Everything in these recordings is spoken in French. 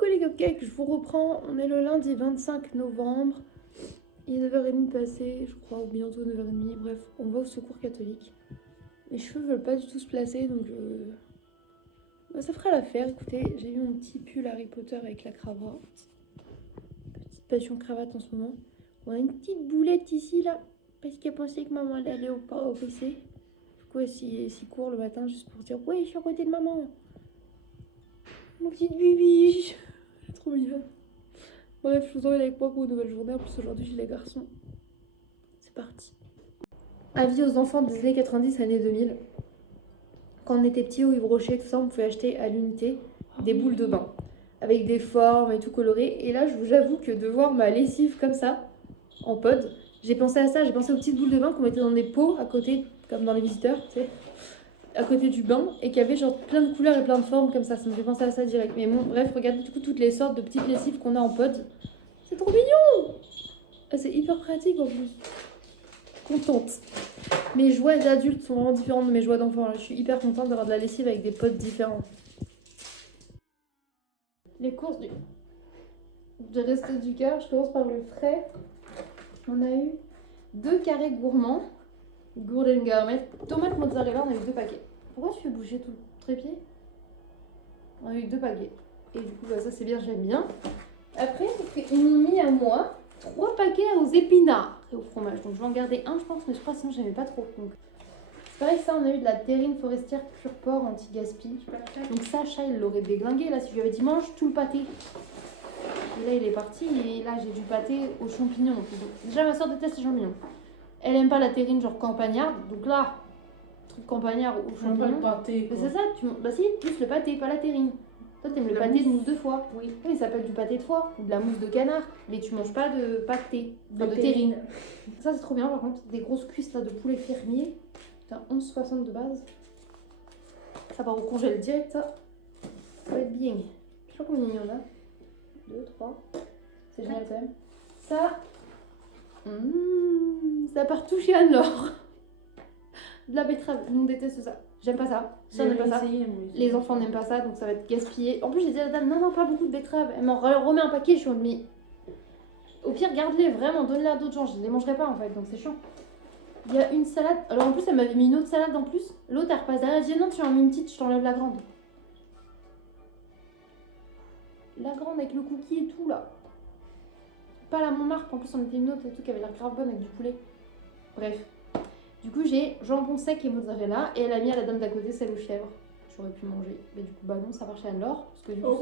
coucou les cupcakes, je vous reprends. On est le lundi 25 novembre. Il est 9h30 passé, je crois, ou bientôt 9h30. Bref, on va au secours catholique. Mes cheveux veulent pas du tout se placer, donc bah, ça fera l'affaire. Écoutez, j'ai eu mon petit pull Harry Potter avec la cravate. Petite passion cravate en ce moment. On a une petite boulette ici, là, parce qu'elle pensait que maman allait aller au PC. Du coup, elle s'y court le matin juste pour dire « Ouais, je suis à côté de maman !» Mon petit bibi, trop mignon. Bref, je vous emmène avec moi pour une nouvelle journée. En plus, aujourd'hui, j'ai les garçons. C'est parti. Avis aux enfants des années 90, années 2000. Quand on était petit au Yves Rocher, tout ça, on pouvait acheter à l'unité des boules de bain avec des formes et tout coloré. Et là, j'avoue que de voir ma lessive comme ça, en pod, j'ai pensé à ça. J'ai pensé aux petites boules de bain qu'on mettait dans des pots à côté, comme dans les visiteurs, tu sais, à côté du bain, et qui avait genre plein de couleurs et plein de formes comme ça. Ça me fait penser à ça direct. Mais bon, bref, regardez du coup toutes les sortes de petites lessives qu'on a en pod. C'est trop mignon! Ah, c'est hyper pratique en plus. Contente. Mes joies d'adultes sont vraiment différentes de mes joies d'enfant. Je suis hyper contente d'avoir de la lessive avec des potes différents. Les courses de Restos du Cœur, je commence par le frais. On a eu 2 carrés gourmands, Golden Gourmet, tomate mozzarella, on a eu 2 paquets. Pourquoi tu fais bouger tout le trépied? On a eu 2 paquets. Et du coup, bah, ça c'est bien, j'aime bien. Après, ils m'ont mis à moi 3 paquets aux épinards et au fromage. Donc je vais en garder un, je pense, mais je crois sinon j'aimais pas trop. Donc c'est pareil, ça, on a eu de la terrine forestière pur porc anti-gaspi. Donc Sacha, il l'aurait déglingué là si je lui avais dit mange tout le pâté. Et là, il est parti et là, j'ai du pâté aux champignons. Donc, déjà, ma soeur déteste les champignons. Elle aime pas la terrine genre campagnarde. Donc là, truc campagnard aux champignons. Pas le pâté. Mais c'est ça, bah si, plus le pâté, pas la terrine. Toi, t'aimes le pâté de mousse de foie. Oui. Oui, ça s'appelle du pâté de foie ou de la mousse de canard. Mais tu manges pas de pâté, enfin, de terrine. Ça, c'est trop bien. Par contre, des grosses cuisses là de poulet fermier. Putain, 11,60 de base. Ça part au congèle direct, ça. Ça va être bien. Je sais pas combien il y en a. 2, 3. C'est génial quand même. Ça. Ça part tout chez Anne-Laure. De la betterave. On déteste ça. J'aime pas ça. Ça n'aime pas ça. Les enfants n'aiment pas ça, donc ça va être gaspillé. En plus, j'ai dit à la dame, non, pas beaucoup de betteraves. Elle m'en remet un paquet. Je suis en mode, mais au pire, garde-les, vraiment, donne-les à d'autres gens. Je les mangerai pas en fait, donc c'est chiant. Il y a une salade. Alors en plus, elle m'avait mis une autre salade en plus. L'autre, elle repasse derrière. Elle dit, non, tu en mets une petite, je t'enlève la grande. La grande avec le cookie et tout là. Pas la Montmartre, en plus, on était une autre et tout qui avait l'air grave bonne avec du poulet. Bref. Du coup, j'ai jambon sec et mozzarella. Et elle a mis à la dame d'à côté celle aux chèvres. J'aurais pu manger. Mais du coup, bah non, ça marche à Anne-Laure. Parce que du coup,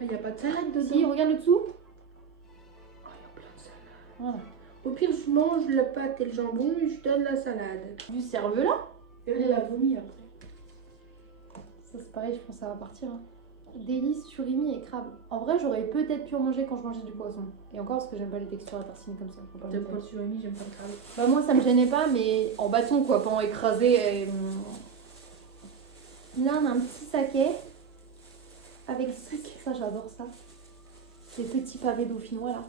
il n'y a pas de salade dedans. Si, regarde le dessous. Oh, il y a plein de salade. Voilà. Au pire, je mange la pâte et le jambon et je donne la salade. Du cerveau-là. Et elle l'a vomi après. Ça, c'est pareil, je pense que ça va partir. Hein. Délices, surimi et crabe. En vrai, j'aurais peut-être pu en manger quand je mangeais du poisson. Et encore, parce que j'aime pas les textures à tartine comme ça. J'aime pas le surimi, j'aime pas le crabe. Bah, moi, ça me gênait pas, mais en bâton, quoi, pas en écrasé. Là, on a un petit saké avec 6. Ça, j'adore ça. Des petits pavés dauphinois, là.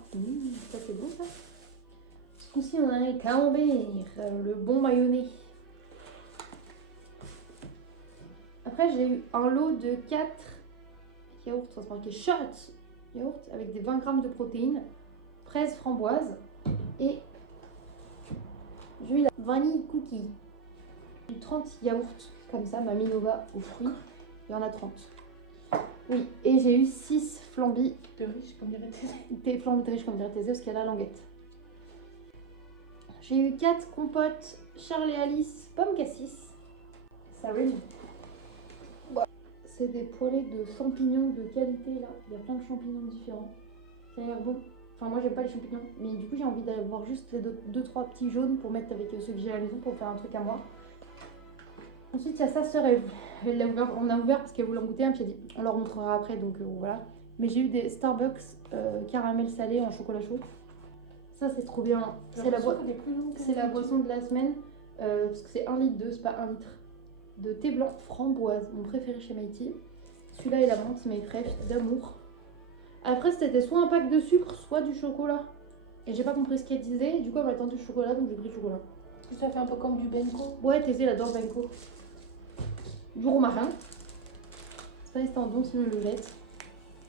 Ça, c'est bon, ça. Ce coup-ci, on a un camembert, le bon mayonnaise. Après, j'ai eu un lot de 4 yaourts, ça se marquait shot yaourt avec des 20 grammes de protéines, fraises, framboises et j'ai eu la vanille cookie. J'ai eu 30 yaourts comme ça, Mamie Nova aux fruits, il y en a 30. Oui, et j'ai eu 6 flambis De riche, comme dirait Thésée. Des flambis de riche comme dirait Thésée, parce qu'il y a la languette. J'ai eu 4 compotes Charles et Alice, pomme cassis. Ça rime. C'est des poêlées de champignons de qualité là. Il y a plein de champignons différents. Ça a l'air bon. Enfin, moi j'aime pas les champignons. Mais du coup, j'ai envie d'avoir juste les 2-3 petits jaunes pour mettre avec ceux que j'ai à la maison pour faire un truc à moi. Ensuite, il y a sa sœur. On a ouvert parce qu'elle voulait en goûter un. Puis elle dit on leur montrera après. Donc voilà. Mais j'ai eu des Starbucks caramel salé en chocolat chaud. Ça, c'est trop bien. C'est la boisson de la semaine. Parce que c'est 1 litre 2, c'est pas 1 litre. De thé blanc framboise, mon préféré chez Mighty. Celui-là et la menthe, mes préfs d'amour. Après, c'était soit un pack de sucre, soit du chocolat. Et j'ai pas compris ce qu'elle disait. Du coup, elle m'a tendu le chocolat, donc j'ai pris le chocolat. Ça fait un peu comme du benko. Ouais, Thésée, elle adore benko. Du romarin. C'est pas resté en don, sinon elle le jette.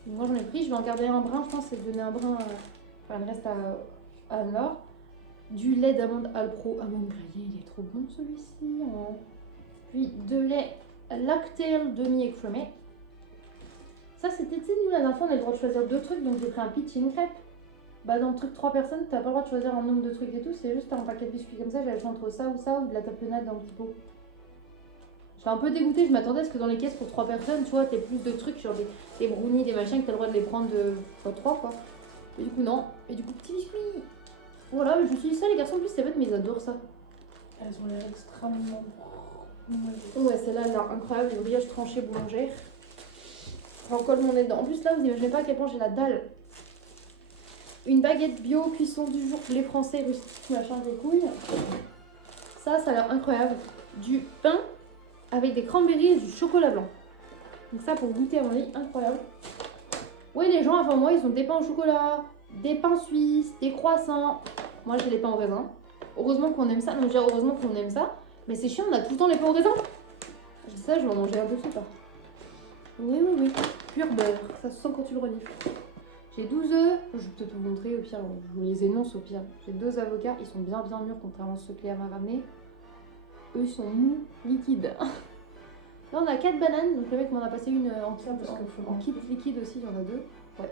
Moi j'en ai pris, je vais en garder un brin, je pense, et donner un brin, enfin le reste à Anne-Laure. Du lait d'amande Alpro, amande grillée, il est trop bon celui-ci. Hein. Puis de lait Lactel demi-écrémé. Ça c'était, tu sais, nous la dernière fois on a le droit de choisir 2 trucs, donc j'ai pris un pitch et une crêpe. Bah dans le truc 3 personnes, t'as pas le droit de choisir un nombre de trucs et tout, c'est juste un paquet de biscuits comme ça, j'avais le choix entre ça ou de la tapenade dans le petit pot. J'étais un peu dégoûtée, je m'attendais à ce que dans les caisses pour 3 personnes, tu vois, t'aies plus de trucs, genre des brownies, des machins, que t'as le droit de les prendre de fois 3 quoi. Et du coup non, et du coup petit biscuit. Voilà, mais je me suis dit ça les garçons, en plus c'est bête mais ils adorent ça. Elles ont l'air extrêmement... Ouais, celle-là elle a l'air incroyable, les brioches tranchées boulangères. J'en colle mon nez dedans. En plus là vous imaginez pas à quel point j'ai la dalle. Une baguette bio, cuisson du jour, blé français, rustique, machin, des couilles. Ça a l'air incroyable. Du pain avec des cranberries et du chocolat blanc. Donc ça pour goûter à mon avis, incroyable. Oui, les gens avant moi, ils ont des pains au chocolat, des pains suisses, des croissants. Moi j'ai les pains au raisin. Heureusement qu'on aime ça. Non, je veux dire heureusement qu'on aime ça. Mais c'est chiant, on a tout le temps les pains au raisin. Je dis ça, je vais en manger un dessus pas. Oui, oui, oui. Pur beurre. Ça se sent quand tu le renifles. J'ai 12 œufs, je vais peut-être vous montrer au pire, je vous les énonce au pire. J'ai 2 avocats, ils sont bien mûrs contrairement à ceux que Léa m'a ramenés. Eux ils sont mous, liquides. Là on a 4 bananes, donc le mec m'en a passé une en kit liquide aussi, il y en a 2. Ouais.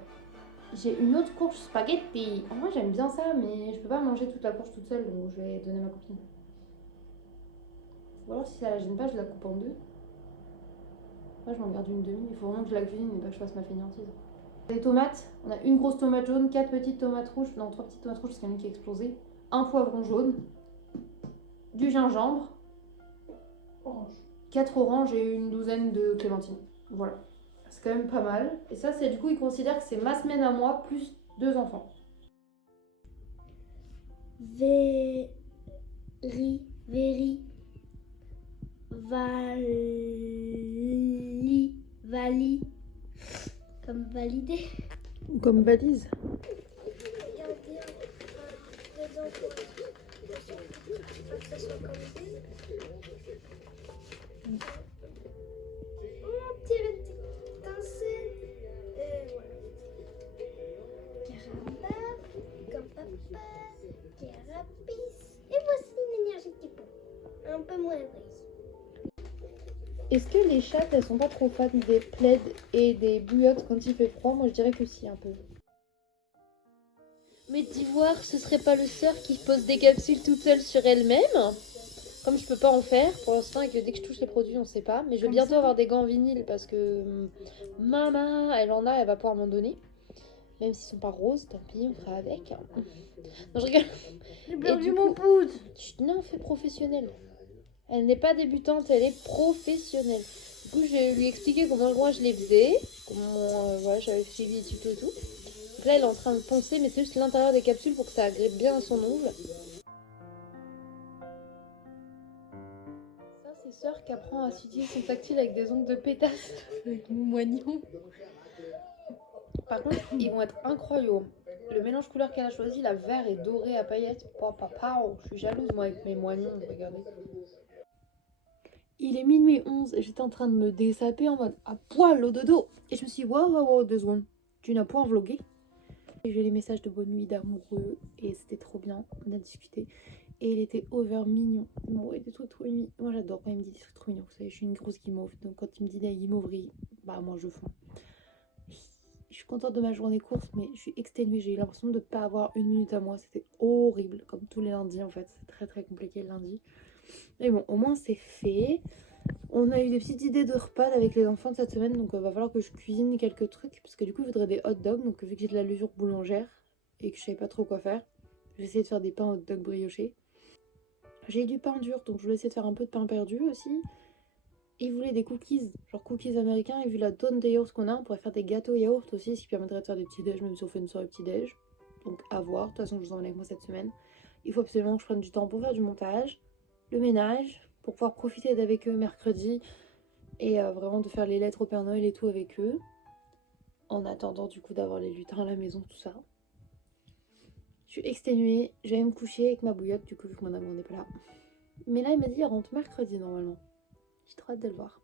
J'ai une autre courge spaghetti. En vrai j'aime bien ça, mais je peux pas manger toute la courge toute seule, donc je vais donner à ma copine. Ou alors si ça la gêne pas, je la coupe en 2. Moi je m'en garde une demi, il faut vraiment que je la cuisine et pas que je fasse ma fainéantise. Des tomates, on a une grosse tomate jaune, 4 petites tomates rouges, non 3 petites tomates rouges parce qu'il y en a une qui a explosé, un poivron jaune, du gingembre, Orange. 4 oranges et une douzaine de clémentines. Voilà, c'est quand même pas mal. Et ça c'est du coup, ils considèrent que c'est ma semaine à moi plus 2 enfants. Vali, vali, comme valider. Comme valise. Regardez un présent pour que ça soit comme on tire une petite étincelle. Voilà. Caramba, comme papa, carapis. Et voici une énergie qui peut. Un peu moins vraie. Est-ce que les chattes elles sont pas trop fans des plaids et des bouillottes quand il fait froid? Moi je dirais que si un peu. Mais d'ivoire, ce serait pas le sœur qui pose des capsules toute seule sur elle-même? Comme je peux pas en faire pour l'instant et que dès que je touche les produits on sait pas. Mais je vais bientôt avoir des gants en vinyle parce que maman elle en a, elle va pouvoir m'en donner. Même s'ils sont pas roses, tant pis, on fera avec. Non, je rigole. J'ai perdu mon pouce. Non, fais professionnelle. Elle n'est pas débutante, elle est professionnelle. Du coup, je vais lui expliquer comment moi je les faisais. Comment voilà, j'avais suivi les tutos et tout. Donc là, elle est en train de poncer, mais c'est juste l'intérieur des capsules pour que ça agrippe bien à son ongle. Ça, c'est Sœur qui apprend à utiliser son tactile avec des ongles de pétasse. Avec mon moignon. Par contre, ils vont être incroyables. Le mélange couleur qu'elle a choisi, la vert et doré à paillettes. Je suis jalouse, moi, avec mes moignons. Regardez. Il est minuit 11 et j'étais en train de me dessaper en mode à poil au dodo. Et je me suis dit, waouh, 2 secondes. Tu n'as point vlogué. Et j'ai les messages de bonne nuit d'amoureux et c'était trop bien. On a discuté. Et il était over mignon. Il m'envoyait des trucs trop mignons. Moi j'adore quand il me dit des trucs trop mignons. Vous savez, je suis une grosse guimauve. Donc quand il me dit des guimauveries, bah moi je fonds. Je suis contente de ma journée course, mais je suis exténuée. J'ai eu l'impression de ne pas avoir une minute à moi. C'était horrible, comme tous les lundis en fait. C'est très très compliqué le lundi. Mais bon, au moins c'est fait. On a eu des petites idées de repas avec les enfants de cette semaine, donc il va falloir que je cuisine quelques trucs. Parce que du coup, je voudrais des hot dogs. Donc vu que j'ai de la levure boulangère et que je savais pas trop quoi faire, je vais essayer de faire des pains hot dog briochés. J'ai du pain dur, donc je vais essayer de faire un peu de pain perdu aussi. Ils voulaient des cookies, genre cookies américains, et vu la tonne de yaourt qu'on a, on pourrait faire des gâteaux yaourt aussi, ce qui permettrait de faire des petits déj, même si on fait une soirée petit déj. Donc à voir, de toute façon je vous emmène avec moi cette semaine. Il faut absolument que je prenne du temps pour faire du montage, le ménage, pour pouvoir profiter d'avec eux mercredi, et vraiment de faire les lettres au Père Noël et tout avec eux. En attendant du coup d'avoir les lutins à la maison, tout ça. Je suis exténuée, je vais me coucher avec ma bouillotte, du coup vu que mon amour n'est pas là. Mais là il m'a dit il rentre mercredi normalement. J'ai trop hâte de le voir.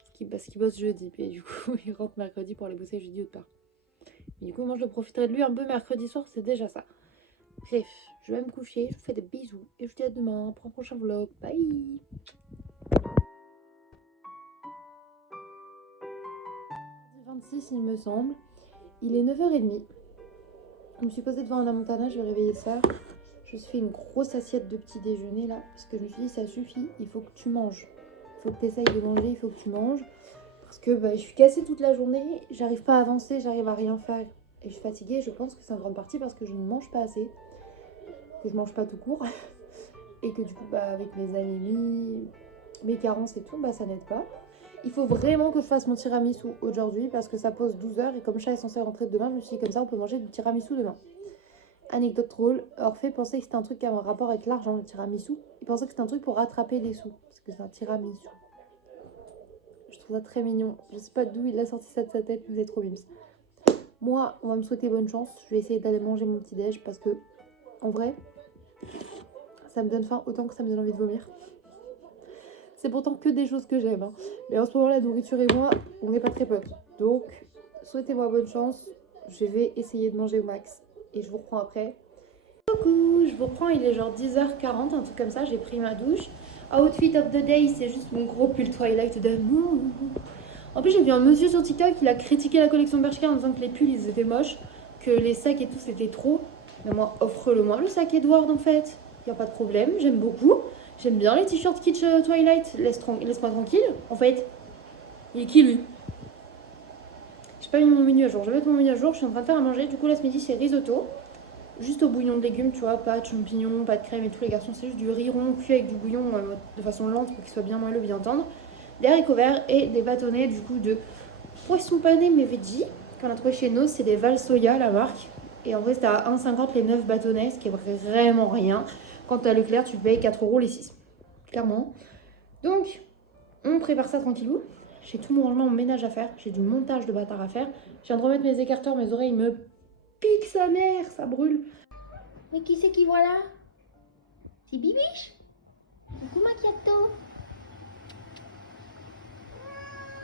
Parce qu'il bosse jeudi. Et du coup, il rentre mercredi pour aller bosser jeudi autre part. Du coup, moi, je profiterai de lui un peu mercredi soir, c'est déjà ça. Bref, je vais me coucher, je vous fais des bisous et je vous dis à demain pour un prochain vlog. Bye! 26 il me semble. Il est 9h30. Je me suis posée devant Anna Montana, je vais réveiller ça. Je me suis fait une grosse assiette de petit déjeuner là, parce que je me suis dit ça suffit, il faut que tu manges. Il faut que tu essayes de manger, il faut que tu manges. Parce que je suis cassée toute la journée, j'arrive pas à avancer, j'arrive à rien faire. Et je suis fatiguée, je pense que c'est en grande partie parce que je ne mange pas assez. Que je mange pas tout court. Et que du coup, avec mes anémies, mes carences et tout, ça n'aide pas. Il faut vraiment que je fasse mon tiramisu aujourd'hui parce que ça pose 12 heures. Et comme chat est censé rentrer demain, je me suis dit comme ça, on peut manger du tiramisu demain. Anecdote drôle, Orphée pensait que c'était un truc qui avait un rapport avec l'argent, le tiramisu. Il pensait que c'était un truc pour rattraper les sous. Parce que c'est un tiramisu. Je trouve ça très mignon. Je sais pas d'où il a sorti ça de sa tête, mais c'est trop mimes. Moi, on va me souhaiter bonne chance. Je vais essayer d'aller manger mon petit déj parce que, en vrai, ça me donne faim autant que ça me donne envie de vomir. C'est pourtant que des choses que j'aime. Mais en ce moment, la nourriture et moi, on n'est pas très potes. Donc, souhaitez-moi bonne chance. Je vais essayer de manger au max. Et je vous reprends après. Coucou, je vous reprends. Il est genre 10h40, un truc comme ça. J'ai pris ma douche. Outfit of the day, c'est juste mon gros pull Twilight d'amour. En plus, j'ai vu un monsieur sur TikTok, il a critiqué la collection Bershka en disant que les pulls, ils étaient moches. Que les sacs et tout, c'était trop. Mais moi, offre-le-moi le sac Edward, en fait. Il n'y a pas de problème, j'aime beaucoup. J'aime bien les t-shirts kitsch Twilight. Laisse-moi tranquille. En fait, il est qui, lui? J'ai pas mis mon menu à jour. Je vais mettre mon menu à jour. Je suis en train de faire à manger. Du coup, là, ce midi, c'est risotto. Juste au bouillon de légumes, tu vois. Pas de champignons, pas de crème et tout, les garçons. C'est juste du riz rond cuit avec du bouillon de façon lente pour qu'il soit bien moelleux, bien tendre. Des haricots verts et des bâtonnets, du coup, de poisson pané, mais veggie. Qu'on a trouvé chez nous, c'est des Val Soya, la marque. Et en vrai, c'était à 1,50 les 9 bâtonnets, ce qui est vraiment rien. Quand tu as Leclerc, tu payes 4 € les 6. Clairement. Donc, on prépare ça tranquillou. J'ai tout mon rangement, mon ménage à faire. J'ai du montage de bâtard à faire. Je viens de remettre mes écarteurs, mes oreilles me piquent sa mère, ça brûle. Mais qui c'est qui voit là? C'est Bibiche? Coucou Macchiato.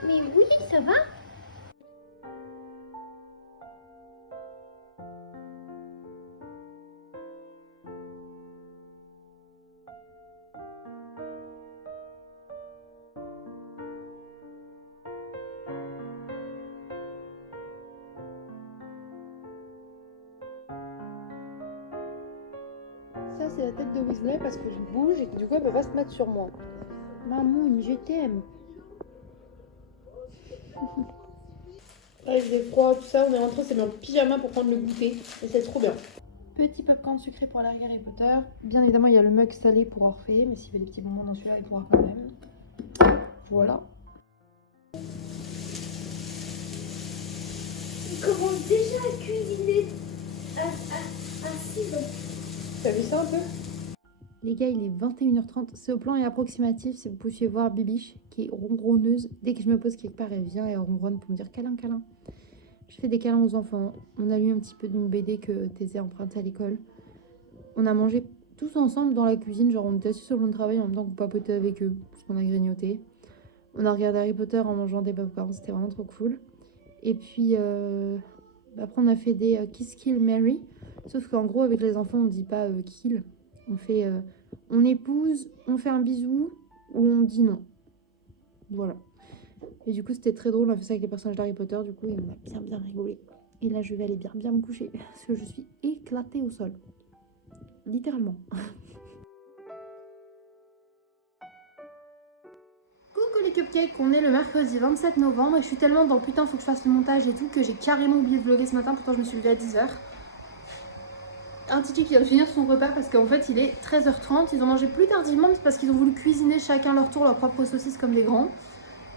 Mais oui, ça va? Ça, c'est la tête de Weasley parce que je bouge et que du coup, elle peut pas se mettre sur moi. Mamoun, je t'aime. Ah, il fait froid, tout ça. On est rentré, c'est mis en pyjama pour prendre le goûter. Et c'est trop bien. Petit popcorn sucré pour l'arrière Harry Potter. Bien évidemment, il y a le mug salé pour Orphée, mais s'il veut des petits bonbons dans celui-là, il pourra quand même. Voilà. Il commence déjà à cuisiner à 6 ans. T'as vu ça un peu? Les gars, il est 21h30. Ce plan est approximatif. Si vous pouviez voir Bibiche, qui est ronronneuse. Dès que je me pose quelque part, elle vient et elle ronronne pour me dire câlin, câlin. Je fais des câlins aux enfants. On a lu un petit peu d'une BD que Thésée a empruntée à l'école. On a mangé tous ensemble dans la cuisine. Genre, on était assis sur le travail en même temps qu'on papotait avec eux. Parce qu'on a grignoté. On a regardé Harry Potter en mangeant des popcorns. C'était vraiment trop cool. Et puis, après, on a fait des Kiss Kill Mary. Sauf qu'en gros, avec les enfants, on dit pas kill. On fait on épouse, on fait un bisou ou on dit non. Voilà. Et du coup, c'était très drôle. On a fait ça avec les personnages d'Harry Potter. Du coup, et on a bien rigolé. Et là, je vais aller bien me coucher. Parce que je suis éclatée au sol. Littéralement. Coucou les cupcakes, on est le mercredi 27 novembre. Et je suis tellement dans putain, faut que je fasse le montage et tout, que j'ai carrément oublié de vlogger ce matin. Pourtant, je me suis levée à 10h. Un Titi qui vient de finir son repas parce qu'en fait il est 13h30. Ils ont mangé plus tardivement parce qu'ils ont voulu cuisiner chacun leur tour leur propre saucisse comme des grands.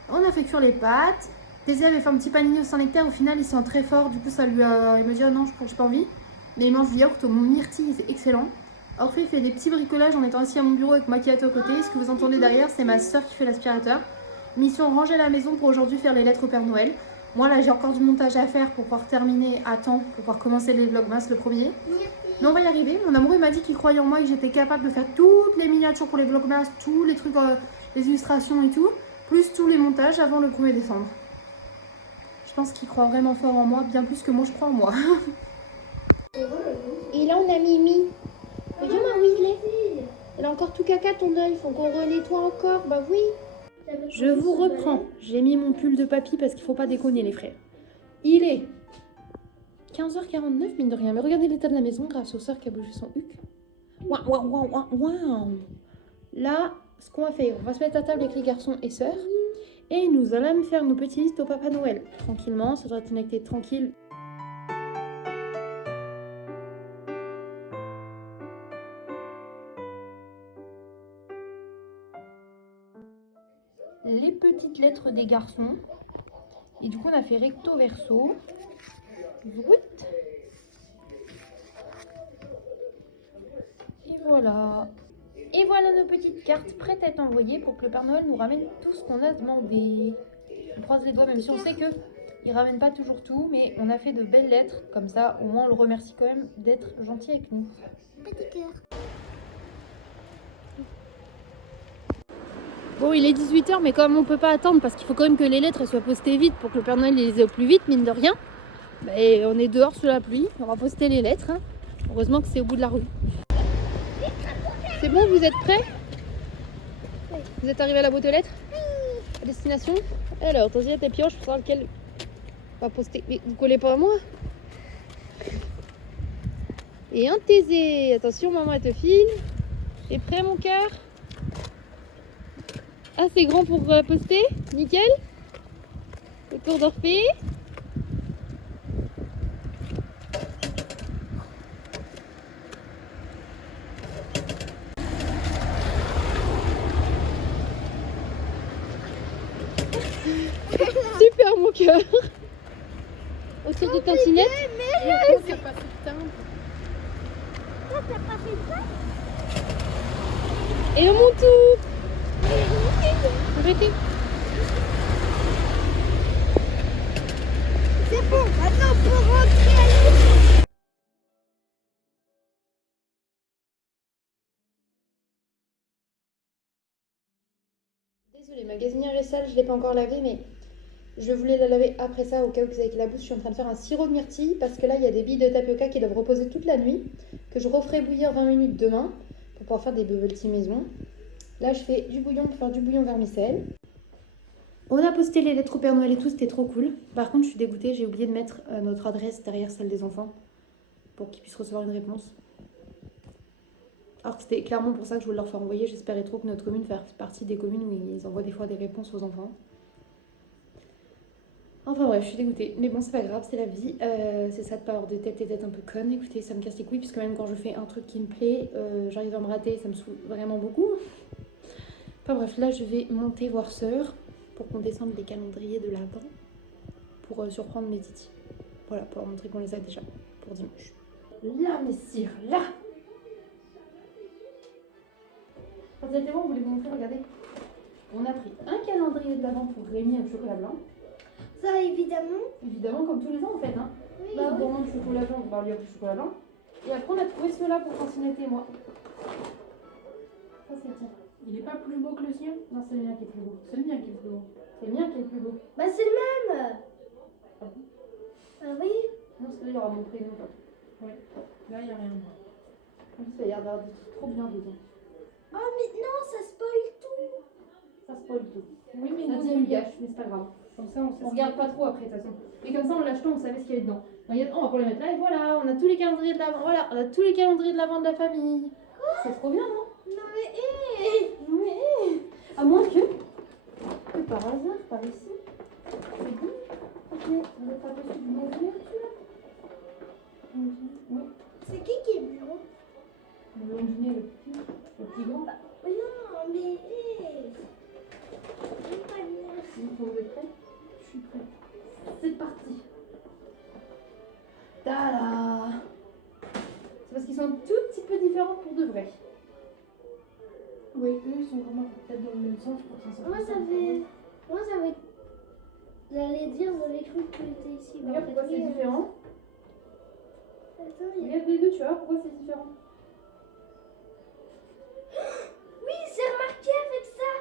On a fait cuire les pâtes. Thésée avait fait un petit panini au Saint-Nectaire. Au final il sent très fort. Du coup ça lui a... il me dit oh non j'ai pas envie. Mais il mange du yaourt au myrtille, c'est excellent. Orphée fait des petits bricolages en étant assis à mon bureau avec Macchiato à côté. Ce que vous entendez derrière c'est ma soeur qui fait l'aspirateur. Mission ranger la maison pour aujourd'hui faire les lettres au Père Noël. Moi là j'ai encore du montage à faire pour pouvoir terminer à temps, pour pouvoir commencer les vlogmas le premier. Mais on va y arriver. Mon amoureux m'a dit qu'il croyait en moi et que j'étais capable de faire toutes les miniatures pour les vlogmas, tous les trucs, les illustrations et tout, plus tous les montages avant le 1er décembre. Je pense qu'il croit vraiment fort en moi, bien plus que moi je crois en moi. Et là, on a Mimi. Regarde où il est. Elle a encore tout caca ton œil. Faut qu'on renettoie encore. Bah oui. Je vous reprends. J'ai mis mon pull de papy parce qu'il faut pas déconner les frères. Il est 15h49 mine de rien. Mais regardez l'état de la maison grâce au sœur qui a bougé son huc. Waouh, waouh, waouh, waouh, waouh. Là, ce qu'on va faire, on va se mettre à table avec les garçons et sœurs. Et nous allons faire nos petites listes au Papa Noël. Tranquillement, ça doit être une activité tranquille. Les petites lettres des garçons. Et du coup, on a fait recto verso. Zout. Et voilà. Et voilà nos petites cartes prêtes à être envoyées pour que le Père Noël nous ramène tout ce qu'on a demandé. On croise les doigts, même si on sait que il ramène pas toujours tout, mais on a fait de belles lettres. Comme ça, au moins, on le remercie quand même d'être gentil avec nous. Petit cœur. Bon, il est 18h, mais comme on peut pas attendre, parce qu'il faut quand même que les lettres soient postées vite pour que le Père Noël les ait au plus vite, mine de rien. Et on est dehors sous la pluie, on va poster les lettres. Hein. Heureusement que c'est au bout de la rue. C'est bon, vous êtes prêts? Oui. Vous êtes arrivés à la boîte aux lettres? À destination? Alors, attention à tes pioches pour savoir lequel on va poster. Mais vous collez pas à moi? Et un taisé. Attention, maman, elle te file. T'es prêt, mon cœur? Assez grand pour poster, nickel. Le tour d'Orphée. Super mon cœur. Autour de tantinette. T'as pas fait ça? Et à mon tour. Arrêtez. C'est bon, maintenant on peut rentrer à l'eau. Désolée, ma gazinière est sale, je ne l'ai pas encore lavée, mais je voulais la laver après ça, au cas où vous avez la bouche. Je suis en train de faire un sirop de myrtille, parce que là, il y a des billes de tapioca qui doivent reposer toute la nuit, que je referai bouillir 20 minutes demain, pour pouvoir faire des bubble tea maison. Là, je fais du bouillon pour faire du bouillon vermicelle. On a posté les lettres au Père Noël et tout, c'était trop cool. Par contre, je suis dégoûtée, j'ai oublié de mettre notre adresse derrière celle des enfants, pour qu'ils puissent recevoir une réponse. Alors que c'était clairement pour ça que je voulais leur faire envoyer. J'espérais trop que notre commune fasse partie des communes où ils envoient des fois des réponses aux enfants. Enfin bref, je suis dégoûtée. Mais bon, c'est pas grave, c'est la vie. C'est ça de pas avoir de tête et d'être un peu conne. Écoutez, ça me casse les couilles, puisque même quand je fais un truc qui me plaît, j'arrive à me rater, ça me saoule vraiment beaucoup. Enfin bref, là je vais monter voir sœur pour qu'on descende les calendriers de l'Avent pour surprendre mes titis. Voilà, pour leur montrer qu'on les a déjà pour dimanche. Là, messire, là! Quand c'était bon, vous voulez vous montrer, regardez. On a pris un calendrier de l'Avent pour Rémi au chocolat blanc. Ça, évidemment. Évidemment, comme tous les ans en fait. Hein. Oui, Là, gourmand de chocolat blanc, on va lui offrir du chocolat blanc. Et après, on a trouvé ceux-là pour Francinette et moi. Ça, c'est le tien. Il est pas plus beau que le sien? Non, c'est le mien qui est plus beau. C'est le mien qui est plus beau. C'est le mien qui est le plus beau. Bah, c'est le même. Ah bon? Ah oui. Non, parce que là, il y aura mon prénom. Quoi. Ouais. Là, il n'y a rien. En plus, il y a l'air des trucs trop bien dedans. Oh, mais non, ça spoil tout. Ça spoil tout. Oui, mais Ça nous, dit on une gâche, mais c'est pas grave. Comme ça, on sait On ce regarde qu'il y a. pas trop après, de toute façon. Et comme ça, en l'achetant, on savait ce qu'il y avait dedans. Regarde, on va pouvoir les mettre là, et voilà, on a tous les calendriers de l'Avent. Voilà, on a tous les calendriers de l'Avent de la famille. C'est trop bien, non? Non, mais Oui. À moins que par hasard, par ici, c'est bon. Ok, on n'a pas reçu de ouverture. Oui, c'est qui est blanc? le blondinet, le petit grand. Mais non, mais c'est pas bien. Vous êtes prêts? Je suis prête. C'est parti. Tada! C'est parce qu'ils sont un tout petit peu différents pour de vrai. Oui, eux, ils sont vraiment peut-être dans le même sens. Je crois qu'ils sont Moi, ça fait. J'allais dire, j'avais cru que tu étais ici. Mais en Regarde fait, pourquoi c'est oui, différent. Attends, il y a... Regarde les deux, tu vois pourquoi c'est différent. Oui, c'est remarqué avec ça.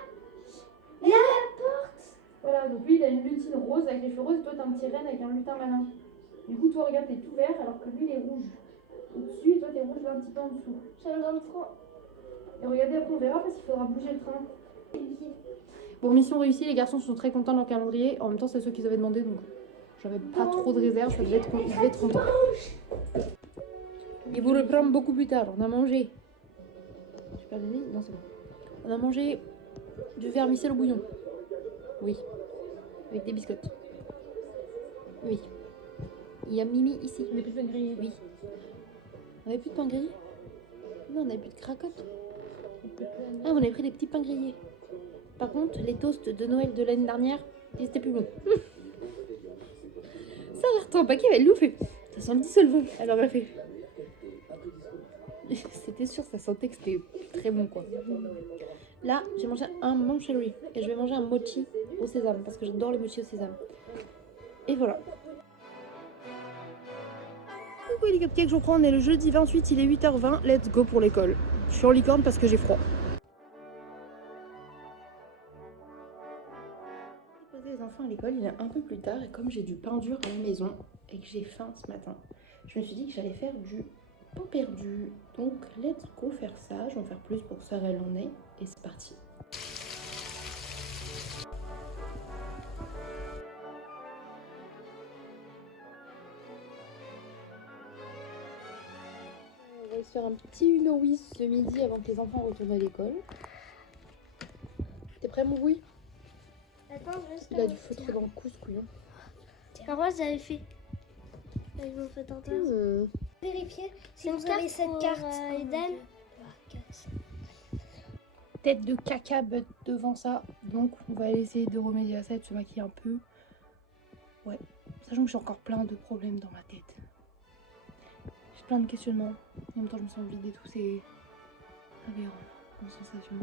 Il y a la porte. Voilà, ça. Donc lui, il a une lutine rose avec les cheveux roses, et toi, t'as un petit renne avec un lutin malin. Du coup, toi, regarde, t'es tout vert, alors que lui, il est rouge au-dessus, et toi, t'es rouge là un petit peu en dessous. J'ai un grand froid. Et regardez, après, on verra parce qu'il faudra bouger le train. Bon, mission réussie, les garçons sont très contents de leur calendrier. En même temps, c'est ceux qu'ils avaient demandé, donc j'avais pas trop de réserve, ça devait être, ils devaient être contents. Et vous le prendre beaucoup plus tard, on a mangé. J'ai pas donné? Non, c'est bon. On a mangé du vermicelle au bouillon. Oui. Avec des biscottes. Oui. Il y a Mimi ici. On n'a plus de pain grillé. Oui. On avait plus de pain grillé? Non, on avait plus de cracottes. Ah, on avait pris des petits pains grillés. Par contre, les toasts de Noël de l'année dernière, ils étaient plus bons. Ça a l'air trop paquet, elle l'a fait. Ça sent le dissolvant. Alors elle a fait. C'était sûr, ça sentait que c'était très bon quoi. Là, j'ai mangé un mancheri et je vais manger un mochi au sésame parce que j'adore les mochis au sésame. Et voilà. Coucou les cupcakes, je reprends, on est le jeudi 28, il est 8h20, let's go pour l'école. Je suis en licorne parce que j'ai froid. J'ai posé les enfants à l'école, il est un peu plus tard et comme j'ai du pain dur à la maison et que j'ai faim ce matin, je me suis dit que j'allais faire du pain perdu. Donc let's go faire ça, je vais en faire plus pour que ça elle en ait et c'est parti. On va se faire un petit Uno Whis ce midi avant que les enfants retournent à l'école. T'es prêt mon bruit? Attends, juste. Il a du feutre dans le cou ce couillon. Alors moi j'avais fait. Avec mon fait en place. Vérifier si vous avez cette carte. Eden. Tête de caca devant ça. Donc on va essayer de remédier à ça et de se maquiller un peu. Ouais. Sachant que j'ai encore plein de problèmes dans ma tête. J'ai plein de questionnements. En même temps je me sens vide et tout. C'est aberrant comme sensation.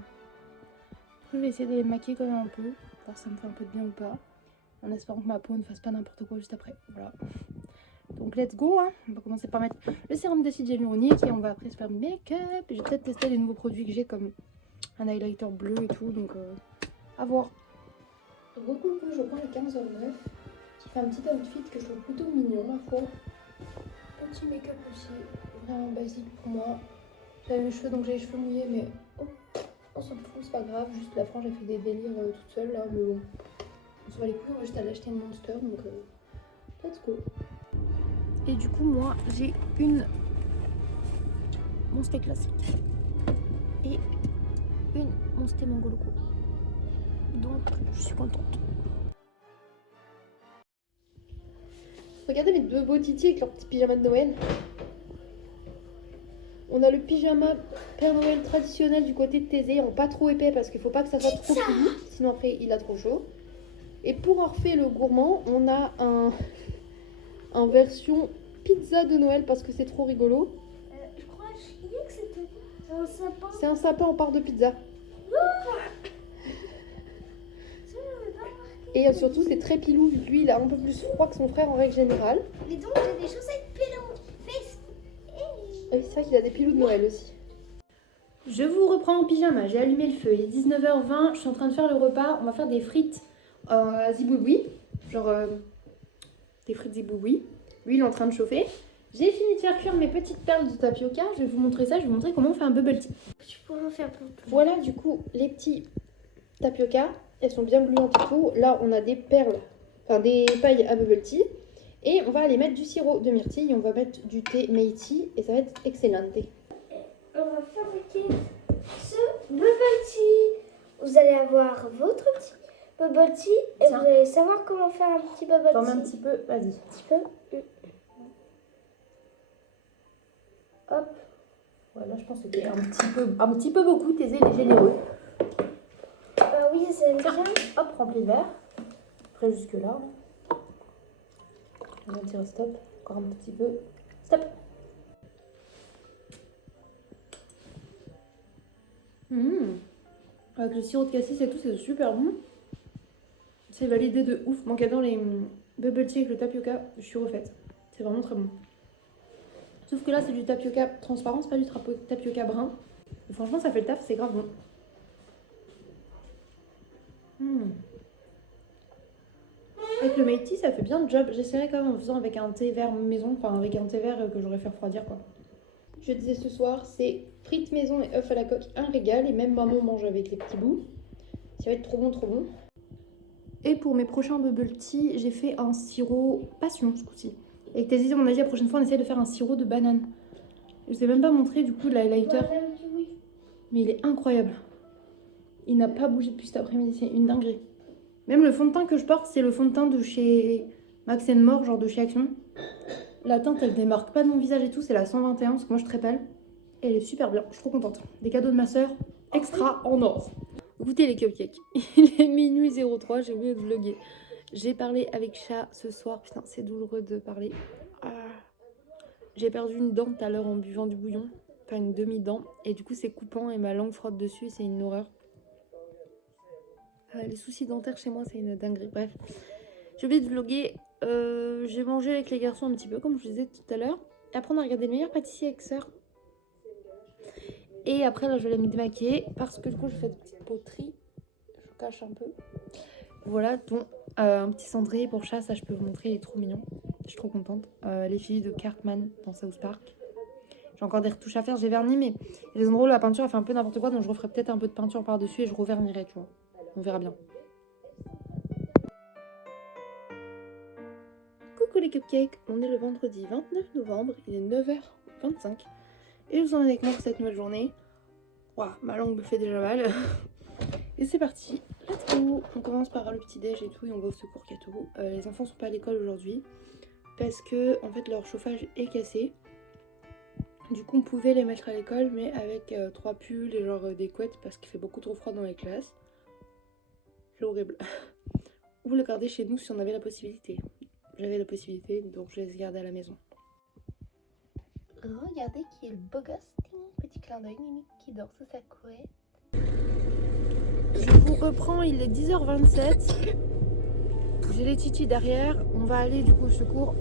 Je vais essayer de les maquiller quand même un peu. Voir si ça me fait un peu de bien ou pas. En espérant que ma peau ne fasse pas n'importe quoi juste après. Voilà. Donc let's go hein. On va commencer par mettre le sérum d'acide hyaluronique et on va après se faire make-up. Et je vais peut-être tester les nouveaux produits que j'ai comme un highlighter bleu et tout. Donc à voir. Recoucou, je prends les 15h09 qui fait un petit outfit que je trouve plutôt mignon ma foi. Petit make-up aussi, vraiment basique pour moi. J'avais mes cheveux donc j'ai les cheveux mouillés mais on s'en fout, c'est pas grave. Juste la frange a fait des délires toute seule là mais bon. On s'en va les couilles, on va juste aller acheter une Monster donc let's go. Et du coup moi j'ai une Monster classique et une Monster Mango Loco. Donc je suis contente. Regardez mes deux beaux titis avec leur petit pyjama de Noël. On a le pyjama Père Noël traditionnel du côté de Thésée en pas trop épais parce qu'il faut pas que ça soit trop fini, sinon après il a trop chaud. Et pour en refaire le gourmand, on a un version pizza de Noël parce que c'est trop rigolo. Je crois que c'était un sapin. C'est un sapin en part de pizza. Et surtout c'est très pilou vu que lui il a un peu plus froid que son frère en règle générale. Et donc j'ai des chaussettes pilou. Oui, c'est vrai qu'il a des pilous de Noël aussi. Je vous reprends en pyjama, j'ai allumé le feu, il est 19h20, je suis en train de faire le repas. On va faire des frites à zibouboui, genre des frites zibouboui. Lui il est en train de chauffer. J'ai fini de faire cuire mes petites perles de tapioca, je vais vous montrer ça, je vais vous montrer comment on fait un bubble tea. Tu pourrais en faire pour tout. Voilà du coup les petits tapioca, elles sont bien gluantes et tout. Là on a des perles, enfin des pailles à bubble tea. Et on va aller mettre du sirop de myrtille et on va mettre du thé Meiji et ça va être excellent. On va fabriquer ce bubble tea. Vous allez avoir votre petit bubble tea et Tiens. vous allez savoir comment faire un petit bubble T'en mets tea. un petit peu, vas-y. Un petit peu. Hop. Voilà, je pense que c'était un petit peu beaucoup, Thésée, il est généreux. Bah oui, c'est bien. Hop, remplis le verre. Après jusque là. On va dire stop. Encore un petit peu. Stop. Avec le sirop de cassis et tout, c'est super bon. C'est validé de ouf. Moi qui adore les bubble tea avec le tapioca, je suis refaite. C'est vraiment très bon. Sauf que là, c'est du tapioca transparent, c'est pas du tapioca brun. Et franchement, ça fait le taf, c'est grave bon. Avec le Meiti, ça fait bien le job. J'essaierai quand même en faisant avec un thé vert maison, enfin avec un thé vert que j'aurais fait refroidir quoi. Je disais ce soir, c'est frites maison et œufs à la coque, un régal. Et même maman mange avec les petits bouts. Ça va être trop bon, trop bon. Et pour mes prochains bubble tea, j'ai fait un sirop passion ce coup-ci. Avec tes idées, on a dit la prochaine fois, on essaye de faire un sirop de banane. Je vous ai même pas montré du coup le highlighter. Mais il est incroyable. Il n'a pas bougé depuis cet après-midi, c'est une dinguerie. Même le fond de teint que je porte, c'est le fond de teint de chez Max More, genre de chez Action. La teinte, elle démarque pas de mon visage et tout, c'est la 121 parce que moi je suis très pâle. Et elle est super bien, je suis trop contente. Des cadeaux de ma soeur, extra en or. Goûtez les cupcakes. Il est minuit 03, j'ai oublié de vlogger. J'ai parlé avec Chat ce soir, putain c'est douloureux de parler. Ah. J'ai perdu une dent tout à l'heure en buvant du bouillon, enfin une demi-dent. Et du coup c'est coupant et ma langue frotte dessus, c'est une horreur. Les soucis dentaires chez moi c'est une dinguerie, bref. J'ai oublié de vlogger, j'ai mangé avec les garçons un petit peu comme je vous disais tout à l'heure. Et après on a regardé le meilleur pâtissier avec sœur. Et après là je vais aller me démaquiller parce que du coup je fais de petites poteries. Je cache un peu. Voilà dont un petit cendrier pour Chat, ça je peux vous montrer, il est trop mignon. Je suis trop contente. Les filles de Cartman dans South Park. J'ai encore des retouches à faire, j'ai verni mais il y a des endroits où la peinture a fait un peu n'importe quoi donc je referai peut-être un peu de peinture par dessus et je revernirai tu vois. On verra bien. Coucou les cupcakes, on est le vendredi 29 novembre, il est 9h25 et je vous emmène avec moi pour cette nouvelle journée. Ouah, ma langue me fait déjà mal. Et c'est parti, let's go. On commence par le petit déj et tout et on va au secours Cato. Les enfants sont pas à l'école aujourd'hui parce que en fait leur chauffage est cassé. Du coup on pouvait les mettre à l'école mais avec 3 pulls et genre des couettes parce qu'il fait beaucoup trop froid dans les classes. C'est horrible. Ou le garder chez nous si on avait la possibilité. J'avais la possibilité, donc je les garder à la maison. Regardez qui est le beau gosse. Petit clin d'œil, Nini qui dort sous sa couette. Je vous reprends, il est 10h27. J'ai les titis derrière. On va aller du coup au secours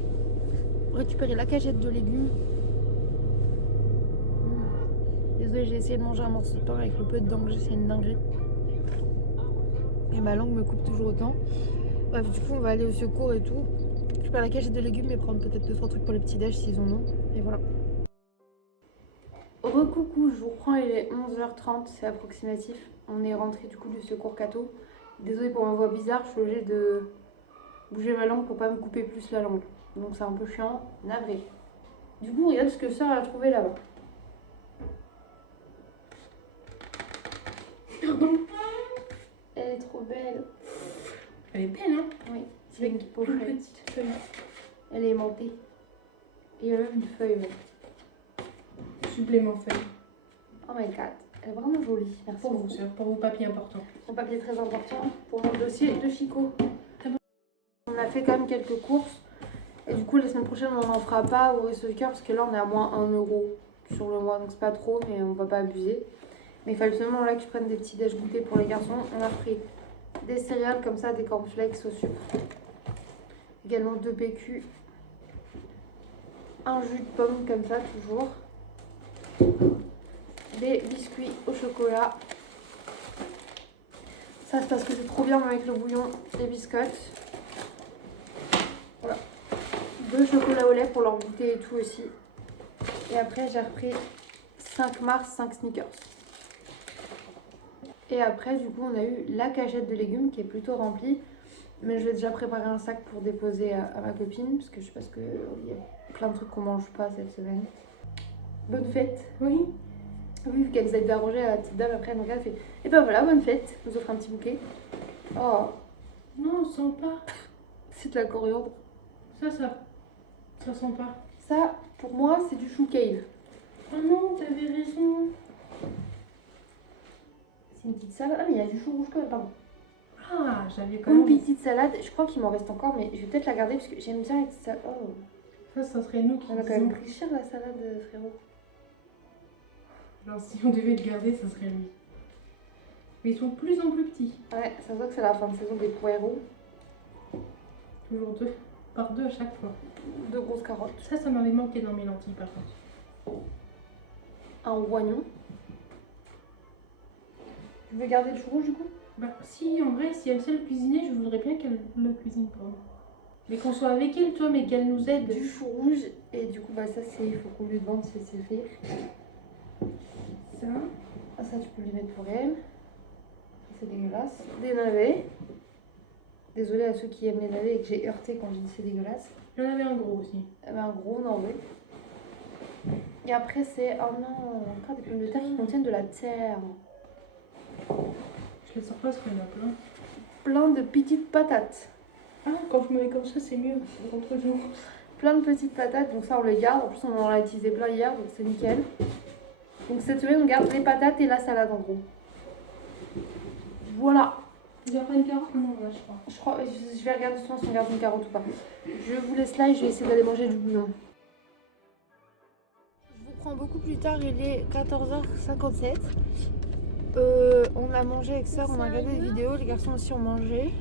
récupérer la cagette de légumes. Désolée, j'ai essayé de manger un morceau de pain avec le peu de dents que j'ai, c'est une dinguerie. Et ma langue me coupe toujours autant. Bref, du coup, on va aller au secours et tout. Je vais la cagette de légumes et prendre peut-être 2-3 trucs pour les petits déj s'ils en ont. Et voilà. Recoucou, je vous reprends, il est 11h30, c'est approximatif. On est rentré du coup du secours Cato. Désolée pour ma voix bizarre, je suis obligée de bouger ma langue pour pas me couper plus la langue. Donc c'est un peu chiant, navré. Du coup, regarde ce que Sœur a trouvé là-bas. Elle est trop belle. Elle est belle, hein? Oui, c'est une pochette. Petite feuille. Elle est aimantée. Et il y a même une feuille. Même. Supplément feuille. Oh my god, elle est vraiment jolie. Merci Pour beaucoup. vous, sœur, pour vos papiers importants. Mon papier très important pour mon dossier de Chico. On a fait quand même quelques courses. Et du coup, la semaine prochaine, on n'en fera pas au Resto du Cœur parce que là, on est à moins 1 euro sur le mois. Donc, c'est pas trop, mais on va pas abuser. Mais il fallait absolument là que je prenne des petits déj goûtés pour les garçons. On a pris des céréales comme ça, des cornflakes au sucre. Également 2 PQ. Un jus de pomme comme ça, toujours. Des biscuits au chocolat. Ça, c'est parce que c'est trop bien avec le bouillon, des biscottes. Voilà. 2 chocolats au lait pour leur goûter et tout aussi. Et après, j'ai repris 5 Mars, 5 Snickers. Et après, du coup, on a eu la cagette de légumes qui est plutôt remplie. Mais je vais déjà préparer un sac pour déposer à ma copine. Parce que je pense qu'il y a plein de trucs qu'on mange pas cette semaine. Bonne fête. Oui. Oui, vu qu'elle nous a été arrangée à la petite dame, après elle nous regarde et fait et ben voilà, bonne fête. Elle nous offre un petit bouquet. Oh, Non, on sent pas. c'est de la coriandre. Ça sent pas. Ça, pour moi, c'est du chou cave. Oh non, t'avais raison. C'est une petite salade. Ah, mais il y a du chou rouge quand même, pardon. Ah, j'avais quand Une même. petite salade. Je crois qu'il m'en reste encore, mais je vais peut-être la garder parce que j'aime bien les petites salades. Oh, Ça serait nous qui on a quand même disons. pris cher la salade, frérot. Alors, si on devait le garder, ça serait lui. Mais ils sont de plus en plus petits. Ouais, ça se voit que c'est la fin de saison des poireaux. Toujours 2 par 2 à chaque fois. 2 grosses carottes. Ça m'avait manqué dans mes lentilles par contre. Un oignon. Tu veux garder le chou rouge du coup? Bah si, en vrai, si elle sait le cuisiner, je voudrais bien qu'elle le cuisine pas. Mais qu'on soit avec elle, toi, mais qu'elle nous aide. Du chou rouge. Et du coup, bah ça, c'est. Il faut qu'on lui demande si c'est fait. Ça. Ah, ça, tu peux lui mettre pour elle. C'est dégueulasse. Des navets. Désolée à ceux qui aiment les navets et que j'ai heurté quand j'ai dit c'est dégueulasse. Il y en avait un gros aussi. Eh ben, un gros navet. Et après, c'est. Oh non, encore des pommes de terre qui contiennent de la terre. Je les sors pas parce qu'il y en a plein. Plein de petites patates. Ah, quand je me mets comme ça, c'est mieux. Contre jour. Plein de petites patates, donc ça on les garde. En plus, on en a utilisé plein hier, donc c'est nickel. Donc cette semaine, on garde les patates et la salade en gros. Voilà. Il n'y a pas une carotte? Non, là, je crois. Je vais regarder si on garde une carotte ou pas. Je vous laisse là et je vais essayer d'aller manger du bouillon. Je vous prends beaucoup plus tard, il est 14h57. On a mangé avec Sœur, on a regardé des vidéos, les garçons aussi ont mangé.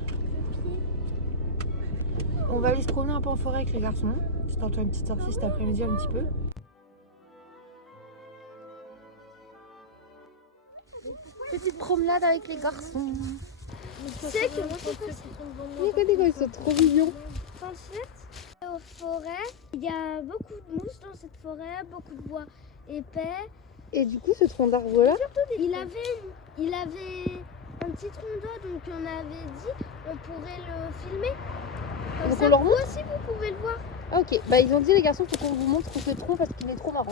On va aller se promener un peu en forêt avec les garçons. Juste en faire une petite sortie cet après-midi un petit peu. Petite promenade avec les garçons. C'est que moi, Regardez, ils sont trop mignons. en fait, aux forêts, il y a beaucoup de mousses dans cette forêt, beaucoup de bois épais. Et du coup, ce tronc d'arbre-là, Il avait un petit tronc d'eau, donc on avait dit on pourrait le filmer. Comme Donc ça, on leur vous montre aussi, vous pouvez le voir. ah, ok, bah ils ont dit les garçons, faut qu'on vous montre ce tronc parce qu'il est trop marrant.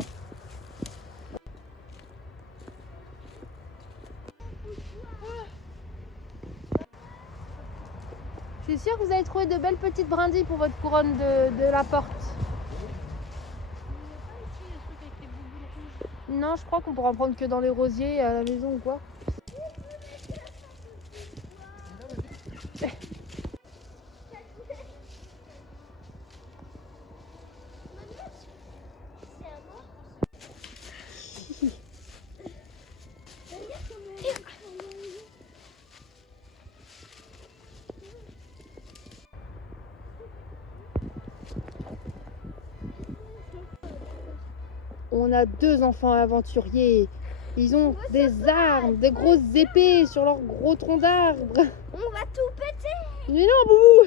Je suis sûre que vous allez trouver de belles petites brindilles pour votre couronne de la porte. Non, je crois qu'on pourra en prendre que dans les rosiers à la maison ou quoi. On a 2 enfants aventuriers. Ils ont des armes, des grosses épées sur leur gros tronc d'arbre. On va tout péter. Mais non, Boubou.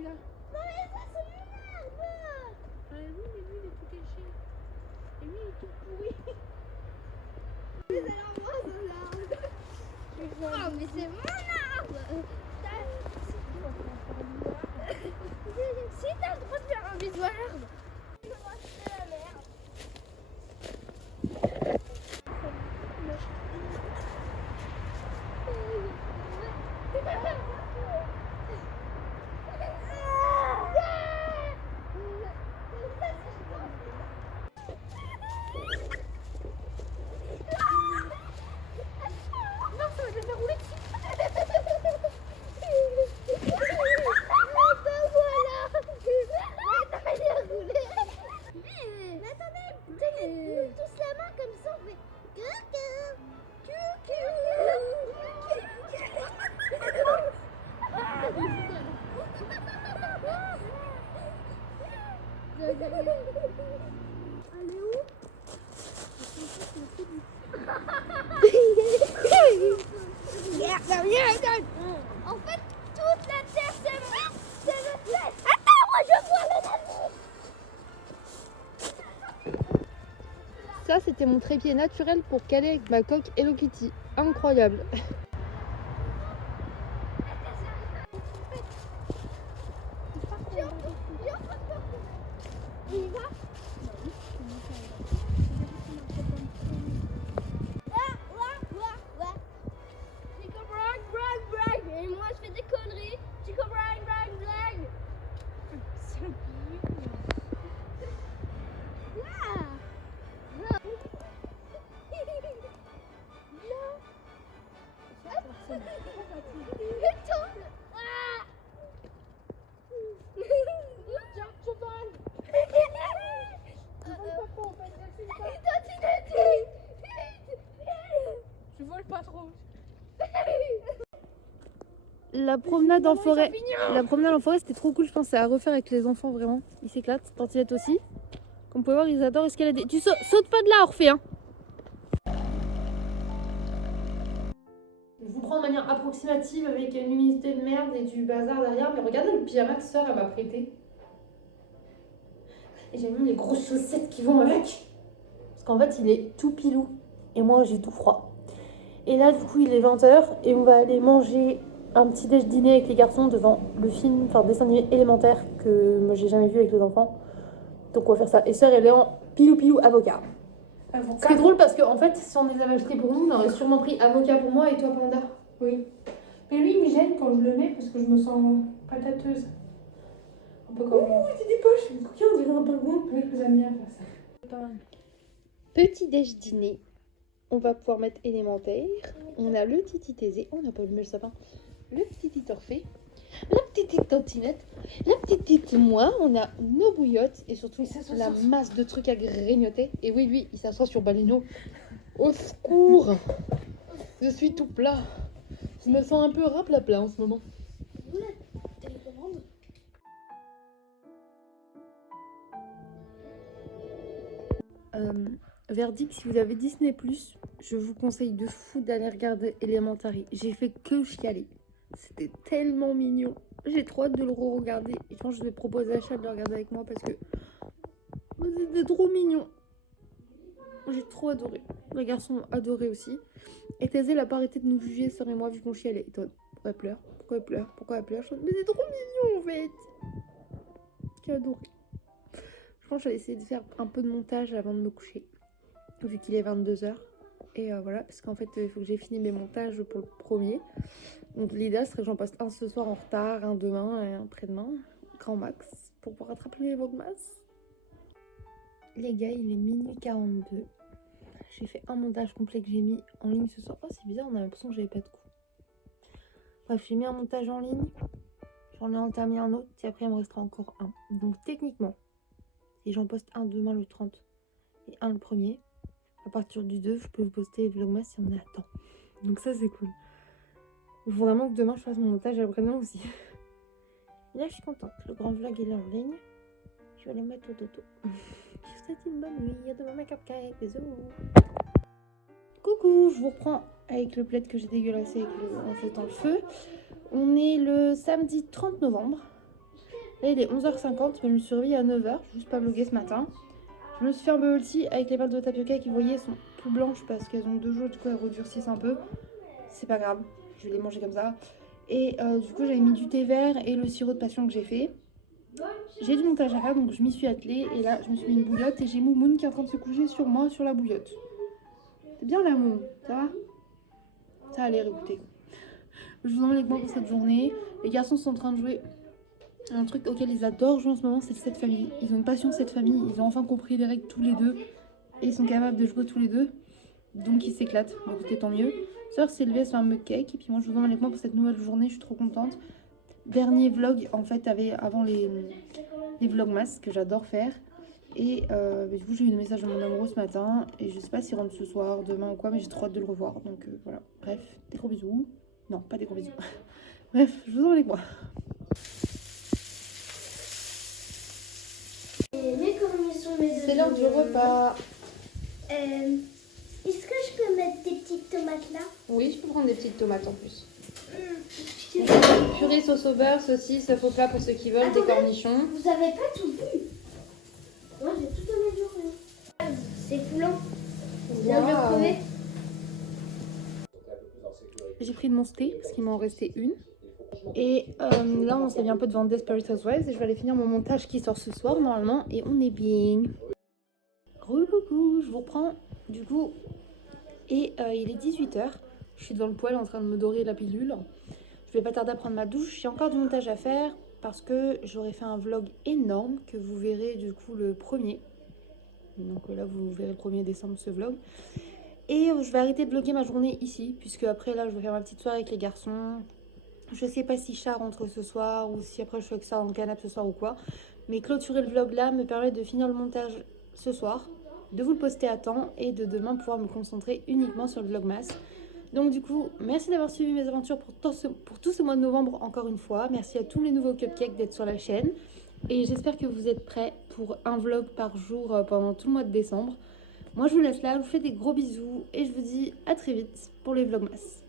Non, mais ça, c'est mon arbre. Ah oui, mais lui, il est tout caché. Et lui, il est tout pourri. Mais alors, moi, c'est l'arbre. Oh, mais c'est mon arbre. Si t'as le droit de faire un bisou à l'arbre. C'est la merde. Non, ça va te faire rouler dessus. Mais attendez, tenez tous la main comme ça, on fait Allez où? En fait, toute la terre, c'est le fait. Attends, moi je vois le navire. Ça, c'était mon trépied naturel pour caler avec ma coque Hello Kitty. Incroyable. Il y va. Chico brag, brag, brag. Et moi je fais des conneries. Chico brag, brag, brag. C'est bien. Ah. Je vole pas trop. La promenade en forêt. La promenade en forêt, c'était trop cool, je pense. C'est à refaire avec les enfants, vraiment. Ils s'éclatent. Tantinette aussi. Comme vous pouvez voir, ils adorent escalader. Tu sautes pas de là, Orphée, hein. Je vous moyen approximative avec une luminosité de merde et du bazar derrière. Mais regardez le pyjama que sœur elle m'a prêté. Et j'ai mis les grosses chaussettes qui vont avec. Parce qu'en fait, il est tout pilou. Et moi, j'ai tout froid. Et là, du coup, il est 20h et on va aller manger un petit dîner avec les garçons devant le film, enfin dessin animé élémentaire que moi j'ai jamais vu avec les enfants. Donc on va faire ça. Et sœur, elle est en pilou avocat. Ce qui est drôle parce qu'en fait, si on les avait achetés pour nous, on aurait sûrement pris avocat pour moi et toi panda. Oui. Mais lui, il me gêne quand je le mets parce que je me sens patateuse. Un peu comme moi. C'est des poches, mais coquin, on dirait un pingouin. Oui, j'aime bien faire ça. Petit déj dîner. On va pouvoir mettre élémentaire. On a le titi Thésée. On n'a pas allumé le sapin. Le petit Orphée. La petite tantinette. La petite moi. On a nos bouillottes. Et surtout la masse de trucs à grignoter. Et oui, lui, il s'assoit sur Baleno. Au secours. Je suis tout plat. Je me sens un peu raplapla en ce moment. Vous la télécommande? Verdict, si vous avez Disney+, je vous conseille de fou d'aller regarder Elementary. J'ai fait que chialer. C'était tellement mignon. J'ai trop hâte de le re-regarder. Et quand je vais proposer à Chat de le regarder avec moi parce que c'était trop mignon. J'ai trop adoré. Les garçons ont adoré aussi. Et Thésée, elle a pas arrêté de nous juger, sœur et moi, vu qu'on chialait. Et toi, pourquoi elle pleure? Pourquoi elle pleure? Pourquoi elle pleure? Mais c'est trop mignon en fait. J'ai adoré. Je pense que je vais essayer de faire un peu de montage avant de me coucher. Vu qu'il est 22h. Et voilà, parce qu'en fait, il faut que j'ai fini mes montages pour le premier. Donc l'idée serait que j'en poste un ce soir en retard, un demain et un après-demain. Grand max. Pour pouvoir rattraper les Vlogmas. Les gars, il est minuit 42. J'ai fait un montage complet que j'ai mis en ligne ce soir. Oh, c'est bizarre, on a l'impression que j'avais pas de coup. Bref, j'ai mis un montage en ligne. J'en ai entamé un autre. Et après, il me restera encore un. Donc techniquement, si j'en poste un demain le 30 et un le premier, à partir du 2, je peux vous poster les Vlogmas si on est à temps. Donc ça, c'est cool. Il faut vraiment que demain, je fasse mon montage après-demain aussi. Et là, je suis contente. Le grand vlog est là en ligne. Je vais aller mettre au dodo. Je vous souhaite une bonne nuit. À demain, mes cupcakes. Bisous. Coucou, je vous reprends avec le plaid que j'ai dégueulassé en faisant le feu. On est le samedi 30 novembre. Là, il est 11h50, mais je me suis réveillée à 9h. Je n'ai juste pas vlogué ce matin. Je me suis fait un bubble tea avec les pâtes de tapioca qui, vous voyez, sont plus blanches parce qu'elles ont 2 jours. Du coup, elles redurcissent un peu. C'est pas grave, je vais les manger comme ça. Et du coup, j'avais mis du thé vert et le sirop de passion que j'ai fait. J'ai du montage à faire, donc je m'y suis attelée. Et là, je me suis mis une bouillotte et j'ai Moumoun qui est en train de se coucher sur moi, sur la bouillotte. C'est bien là, Moumoun, ça va? Ça a l'air, écoutez. Je vous emmène avec moi pour cette journée. Les garçons sont en train de jouer un truc auquel ils adorent jouer en ce moment, c'est cette famille. Ils ont une passion de cette famille, ils ont enfin compris les règles tous les deux. Et ils sont capables de jouer tous les deux. Donc ils s'éclatent, bon, écoutez, tant mieux. Sœur s'est levée, elle se fait un mug cake. Et puis moi, je vous emmène avec moi pour cette nouvelle journée, je suis trop contente. Dernier vlog, en fait, avant les vlogmas que j'adore faire. Et du coup, j'ai eu le message de mon amoureux ce matin. Et je sais pas s'il rentre ce soir, demain ou quoi, mais j'ai trop hâte de le revoir. Donc voilà, bref, des gros bisous. Non, pas des gros bisous. Bref, je vous emmène avec moi. Mais comme ils sont mes C'est l'heure du repas. Est-ce que je peux mettre des petites tomates là? Oui, je peux prendre des petites tomates en plus. Je Purée, sauce au beurre, saucisse, faux plat pour ceux qui veulent, des Attendez. cornichons. Vous avez pas tout vu? Moi j'ai tout donné de journée. C'est coulant. Vous viens de le Waouh. crever? J'ai pris de mon thé parce qu'il m'en restait une. Et là, on s'est mis un peu devant Desperate Housewives et je vais aller finir mon montage qui sort ce soir normalement et on est bien. Coucou, je vous reprends du coup. Et il est 18h. Je suis devant le poêle en train de me dorer la pilule. Je vais pas tarder à prendre ma douche. J'ai encore du montage à faire parce que j'aurais fait un vlog énorme que vous verrez du coup le 1er. Donc là, vous verrez le 1er décembre ce vlog. Et je vais arrêter de vlogger ma journée ici, puisque après là, je vais faire ma petite soirée avec les garçons. Je sais pas si Chat rentre ce soir ou si après je fais que ça dans le canapé ce soir ou quoi. Mais clôturer le vlog là me permet de finir le montage ce soir, de vous le poster à temps et de demain pouvoir me concentrer uniquement sur le vlogmas. Donc du coup, merci d'avoir suivi mes aventures pour tout ce mois de novembre encore une fois. Merci à tous les nouveaux cupcakes d'être sur la chaîne. Et j'espère que vous êtes prêts pour un vlog par jour pendant tout le mois de décembre. Moi je vous laisse là, je vous fais des gros bisous et je vous dis à très vite pour les vlogmas.